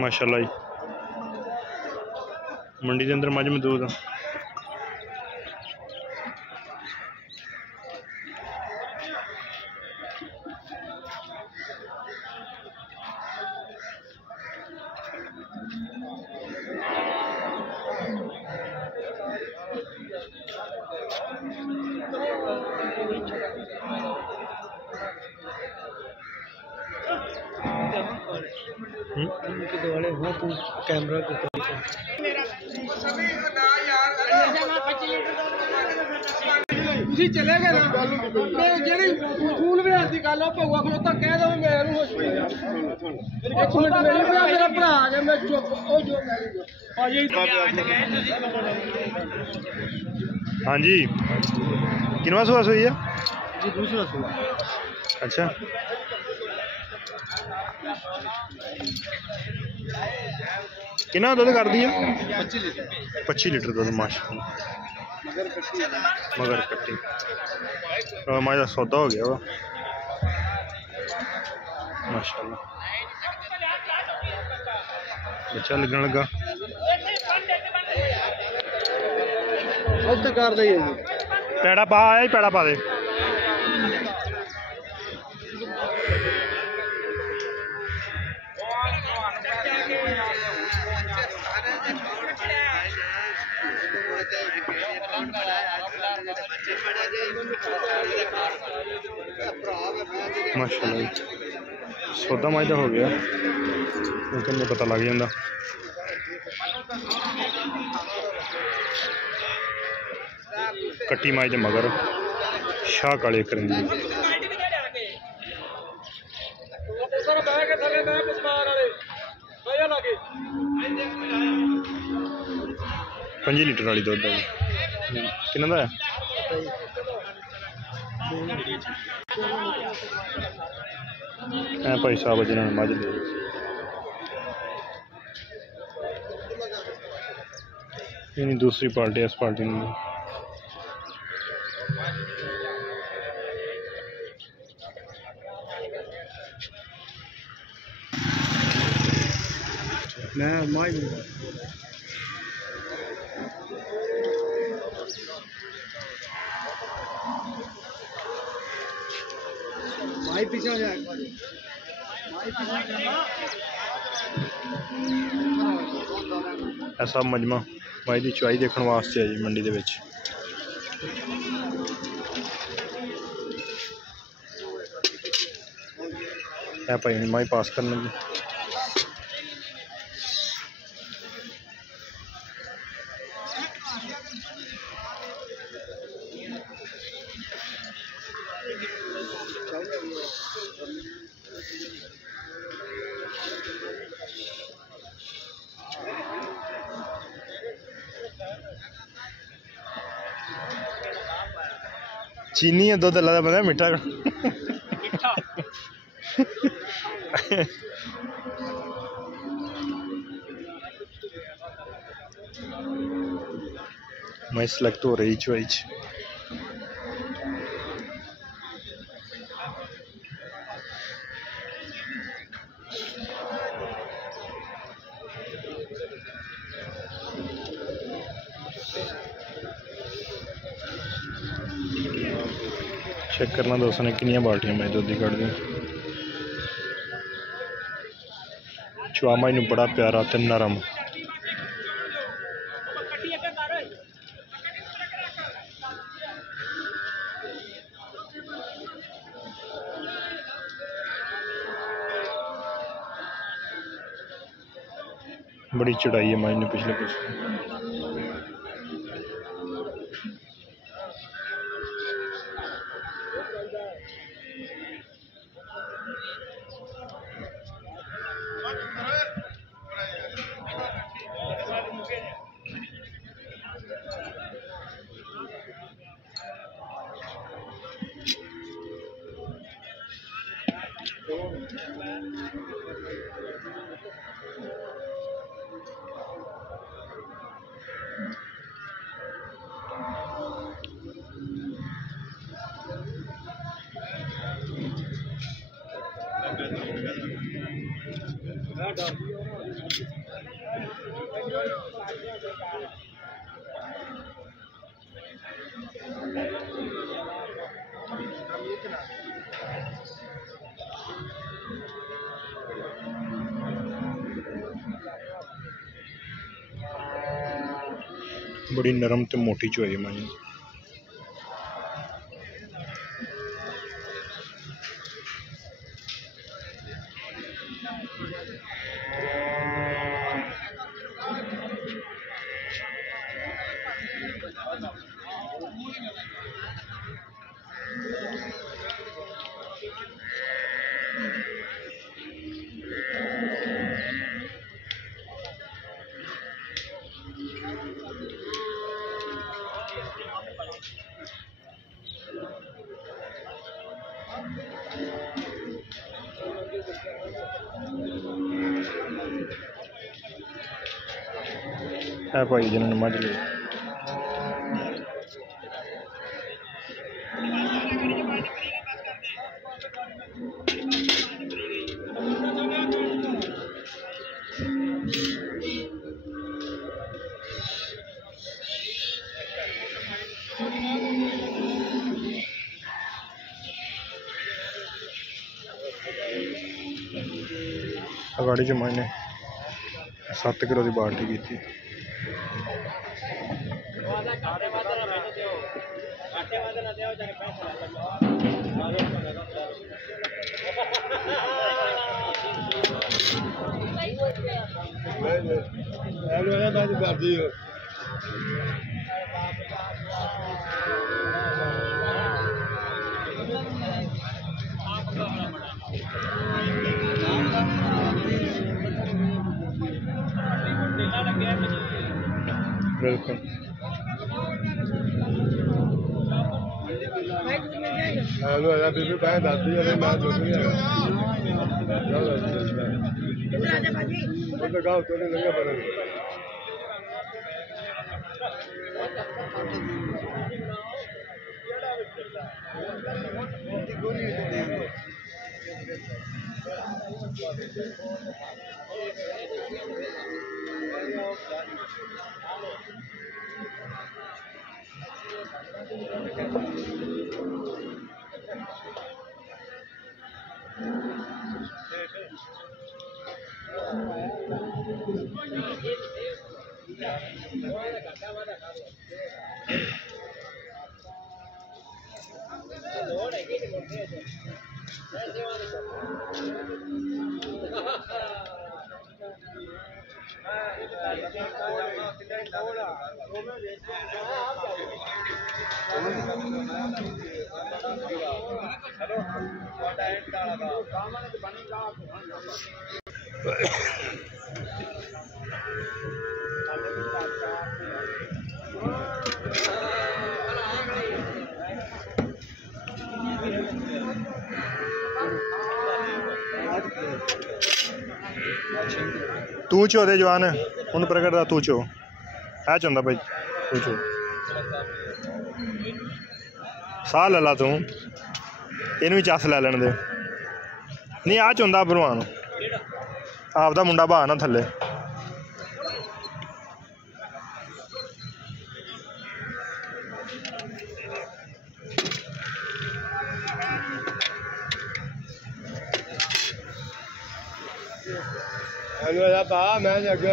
माशाल्लाह जी मंडी के अंदर मझ मौजूद है। कैमरा चले गए जी फूल विहार की गल भगवा खलोता कह दो मेरा भरा आ गया मैं चुप हाँ जी किनवा सुबह सोई है जी दूसरा सुबह। अच्छा कितना दुध कर दिया 25 लीटर दुध माशाल्लाह मगर कट्टी माजा सौदा हो गया वा माशाल्लाह बच्चा लगन लगा कर दे पैड़ा पा आया ही पैड़ा पा दे माशाल्लाह सौदा मायदा हो गया लेकिन नहीं पता लग जाता। कट्टी माई दे मगर शाह काले करंदी 5 लीटर वाली दुध किन्ना दा है भाई साहब जिन्होंने मझ ली दूसरी पार्टी इस पार्टी ने पीछे ऐसा मजमा माई की चुआई देखने वास्ते है जी मंडी के विच। भाई माई पास करने की चीनी है दुध अल्लाह दा बंदा मिठा मैं सिलेक्ट हो रही चॉइस चेक करना दोस्तों ने किनिया बाल्टियां मैं दुध कट दी चुआमा इन बड़ा प्यारा ते नरम बड़ी चढ़ाई है माई ने पिछले कुछ बड़ी नरम ते मोटी चोई माई। है भाई जिन्होंने मझ ली। गाड़ी च मैंने 7 किलो की बाल्टी की थी। बिल्कुल हेलो यार बीबी बाहर दादी है मैं जो भी है तो गांव तो नहीं लगा पर तू चो दे जवान उन प्रकट का तू चो है चाहता भाई तू चो साह ला ला तू इन भी चस लै लैन दे नहीं आ चाहता भरवान आपदा मुंडा बहा ना थले मैं जगे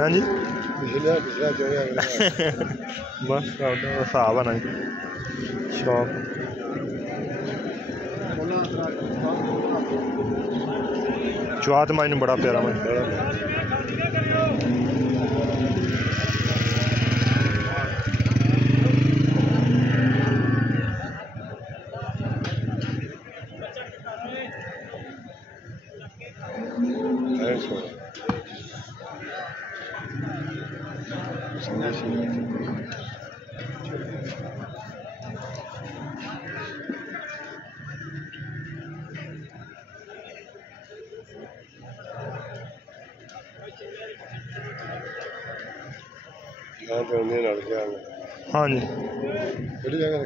हाँ जी बस हिसाब है ना शॉप चुआत माइन बड़ा प्यारा मैं हाँ जी जगह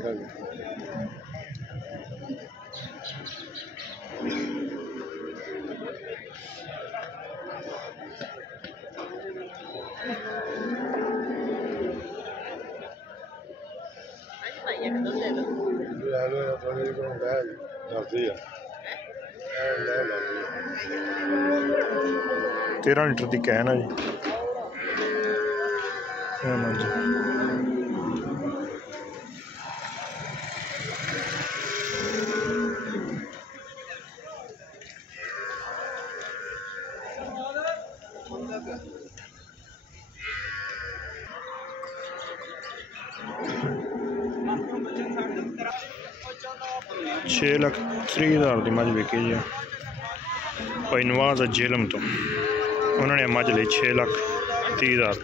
13 लीटर की कैन है जी जी 6,30,000 की मझ विकी जी भाई नवाज जेलम तो उन्होंने मझ ली 6,30,000।